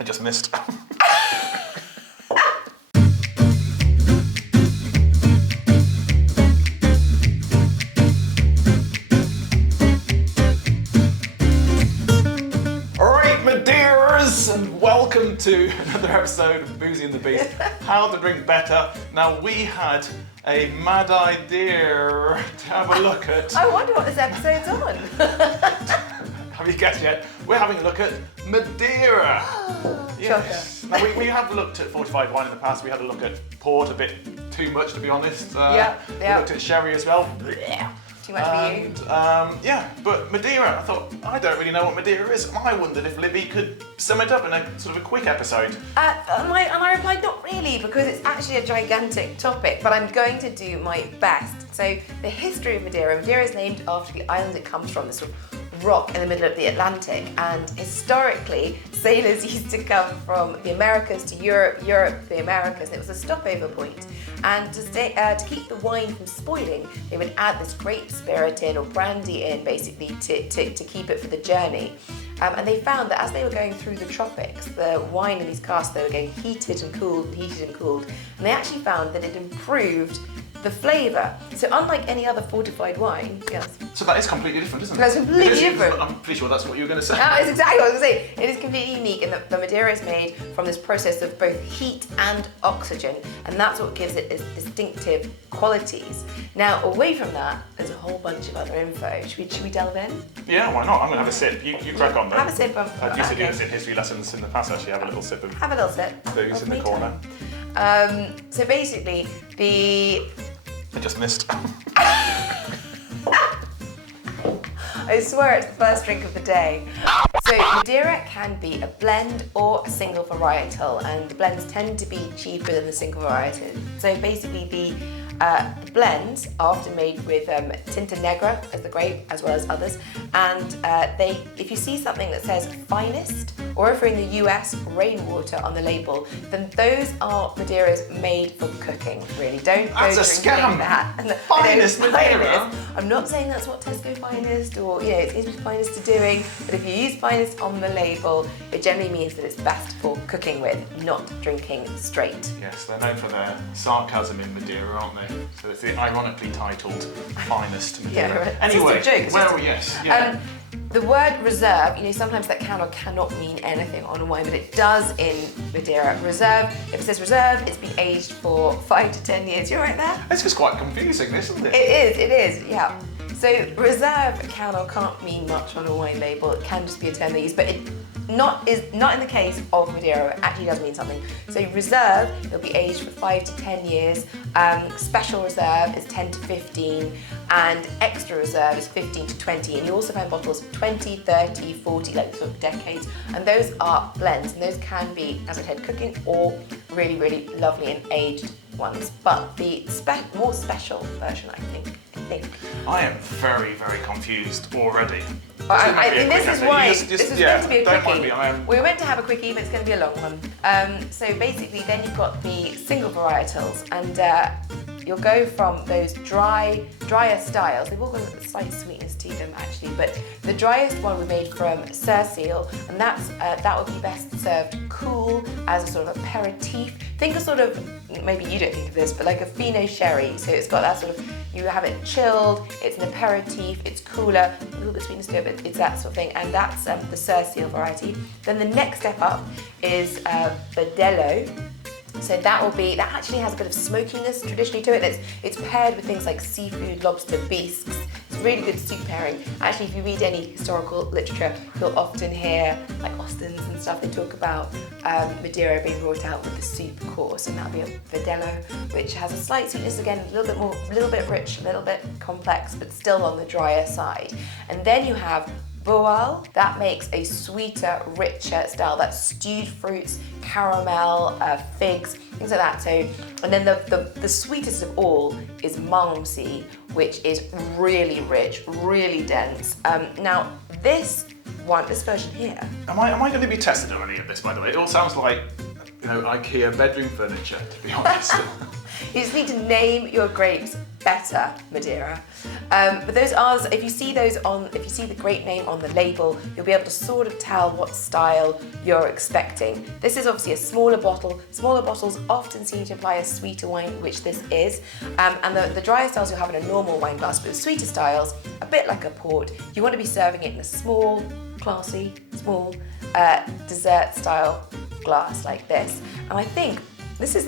I just missed. And welcome to another episode of Boozy and the Beast, How to Drink Better. Now we had a mad idea to have a look at... I wonder what this episode's on. Have you guessed yet? We're having a look at Madeira. Yes. Now we have looked at fortified wine in the past. We had a look at port a bit too much, to be honest. We looked at sherry as well. Too much for you. Yeah, but Madeira, I thought, I don't really know what Madeira is. And I wondered if Libby could sum it up in a sort of a quick episode. And I replied, not really, because it's actually a gigantic topic, but I'm going to do my best. So the history of Madeira. Madeira is named after the island it comes from, this sort of rock in the middle of the Atlantic. And historically, sailors used to come from the Americas to Europe, Europe to the Americas, and it was a stopover point. And to keep the wine from spoiling, they would add this grape spirit in or brandy in, basically, to keep it for the journey. And they found that as they were going through the tropics, the wine in these casks, they were getting heated and cooled, and they actually found that it improved the flavour. So unlike any other fortified wine, yes. So that is completely different, isn't it? That's completely different. I'm pretty sure that's what you were going to say. That is exactly what I was going to say. It is completely unique in that the Madeira is made from this process of both heat and oxygen, and that's what gives it its distinctive qualities. Now, away from that, there's a whole bunch of other info. Should we delve in? Yeah, why not? I'm going to have a sip. You crack on, though. Have a sip of... I used to do this in history lessons in the past, actually. Have a little sip of... Have a little sip. Booze in the corner. So basically, I just missed. I swear it's the first drink of the day. So Madeira can be a blend or a single varietal, and the blends tend to be cheaper than the single varietal. So basically the blends are often made with Tinta Negra as the grape, as well as others, and if you see something that says finest, or if you're in the US, rainwater on the label, then those are Madeiras made for cooking, really. Don't that's go a drinking scam. that. Finest Madeira? I'm not saying that's what Tesco Finest or, it's Finest are doing, but if you use Finest on the label, it generally means that it's best for cooking with, not drinking straight. Yes, they're known for their sarcasm in Madeira, aren't they? So it's the ironically titled Finest Madeira. Yeah, right. Anyway, it's just a joke. well, yes. Yeah. The word reserve, sometimes that can or cannot mean anything on a wine, but it does in Madeira. Reserve, if it says reserve, it's been aged for 5 to 10 years. You're right there? It's just quite confusing, isn't it? It is, yeah. So reserve can or can't mean much on a wine label. It can just be a term they use, but it not in the case of Madeira. It actually does mean something. So reserve, it'll be aged for 5 to 10 years. Special reserve is 10 to 15, and extra reserve is 15 to 20. And you also find bottles of 20, 30, 40, like sort of decades. And those are blends, and those can be, as I said, cooking or really, really lovely and aged ones. But the more special version, I think. I am very, very confused already. I think this is why this is meant to be a don't quickie. mind me, We were meant to have a quickie, but it's going to be a long one. So basically, then you've got the single varietals, and you'll go from those drier styles. They've all got a slight sweetness to them, actually, but the driest one we made from Cercial, and that would be best served cool as a sort of aperitif. Think of sort of, maybe you don't think of this, but like a Fino sherry. So it's got that sort of, you have it chilled, it's an aperitif, it's cooler, a little bit of sweetness to it, but it's that sort of thing, and that's the Cercial variety. Then the next step up is Verdelho. So that actually has a bit of smokiness traditionally to it. It's paired with things like seafood, lobster, bisques. It's a really good soup pairing. Actually, if you read any historical literature, you'll often hear, like Austins and stuff, they talk about Madeira being brought out with the soup course, and that'll be a Verdelho, which has a slight sweetness again, a little bit rich, a little bit complex, but still on the drier side. And then you have Boal, that makes a sweeter, richer style. That's stewed fruits, caramel, figs, things like that. So, and then the sweetest of all is Malmsey, which is really rich, really dense. Now this version here. Am I going to be tested on any of this, by the way? It all sounds like, IKEA bedroom furniture, to be honest. You just need to name your grapes better Madeira. But those are, if you see the grape name on the label, you'll be able to sort of tell what style you're expecting. This is obviously a smaller bottle. Smaller bottles often seem to imply a sweeter wine, which this is. And the drier styles you'll have in a normal wine glass, but the sweeter styles, a bit like a port, you want to be serving it in a small, classy, small dessert style glass like this. And I think so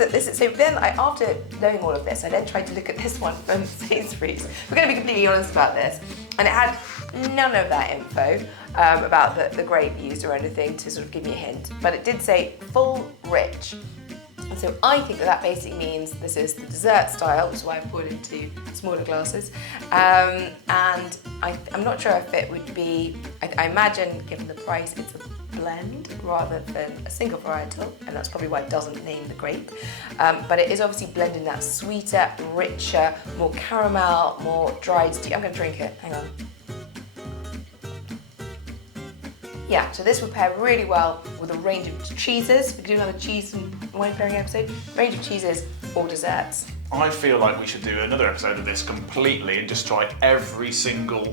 then after knowing all of this, I then tried to look at this one from Sainsbury's. We're going to be completely honest about this. And it had none of that info about the grape used or anything to sort of give me a hint. But it did say full rich. And so I think that basically means this is the dessert style, which is why I poured it into smaller glasses. And I'm not sure if it would be, I imagine given the price, it's a blend rather than a single varietal, and that's probably why it doesn't name the grape. But it is obviously blending that sweeter, richer, more caramel, more dried. I'm going to drink it. Hang on. Yeah, so this would pair really well with a range of cheeses. We could do another cheese and wine pairing episode. Range of cheeses or desserts. I feel like we should do another episode of this completely and just try every single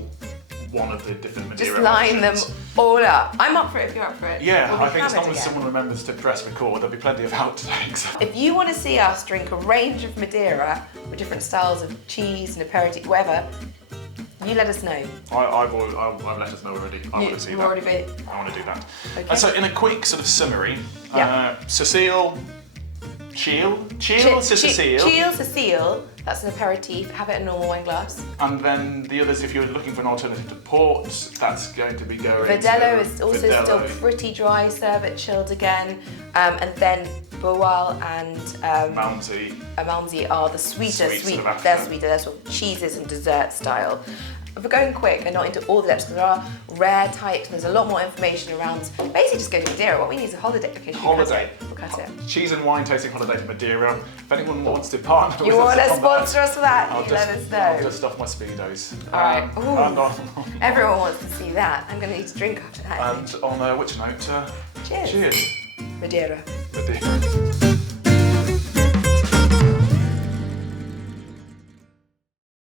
one of the different Madeira Just line options. them all up. I'm up for it if you're up for it. Yeah, We'll I think as long as again. someone remembers to press record, there'll be plenty of outtakes. If you want to see us drink a range of Madeira with different styles of cheese and aperitif, whatever, you let us know. I've let us know already. I want to see that. Already been. I want to do that. Okay. And so in a quick sort of summary, Yeah. Cecile, Cecile, that's an aperitif, have it in a normal wine glass. and then the others, if you're looking for an alternative to port, that's going to be going Verdelho to is also Verdelho. still pretty dry, serve it chilled again. And then Boal and Malmsey are the sweeter, they're sweeter, they're sort of cheeses and dessert style. If we're going quick and not into all the depths, because there are rare types and there's a lot more information around. Basically, just go to Madeira. What we need is a holiday application. Holiday. We'll cut it. Cheese and wine tasting holiday to Madeira. If anyone wants to partner You with want us to on that, sponsor us for that? I'll You let us know. I'll just off my speedos. All right. And on, Everyone wants to see that. I'm going to need to drink after that. and on which note? Cheers. Cheers. Madeira. Madeira.